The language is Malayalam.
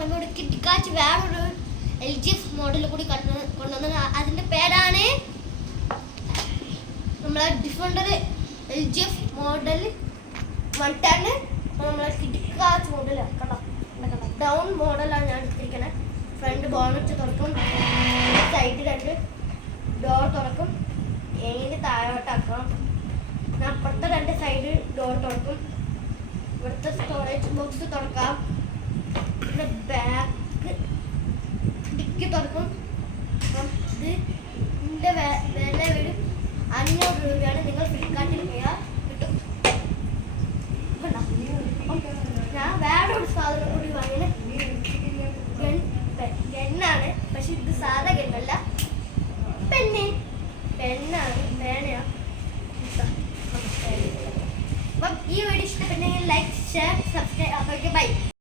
പുറമെ ഒരു കിറ്റിക്കാച്ച് വേറൊരു LGF മോഡൽ കൂടി കൊണ്ടുവന്നത്. അതിൻ്റെ പേരാണ് നമ്മളെ ഡിഫൻഡർ LGF മോഡൽ 110. നമ്മളെ കിറ്റിക്കാച്ച് മോഡൽ കണ്ടോ ഡൗൺ മോഡലാണ് ഞാൻ എടുത്തിരിക്കുന്നത്. ഫ്രണ്ട് ബോണറ്റ് തുറക്കും, സൈഡ് 2 ഡോർ തുറക്കും, ഏതിന് താഴോട്ടാക്കണം. അപ്പുറത്തെ 2 സൈഡ് ഡോർ തുറക്കും. ഇവിടുത്തെ സ്റ്റോറേജ് ബോക്സ് തുറക്കാം. പിന്നെ ബാക്ക് ഡിക്കി തുറക്കും.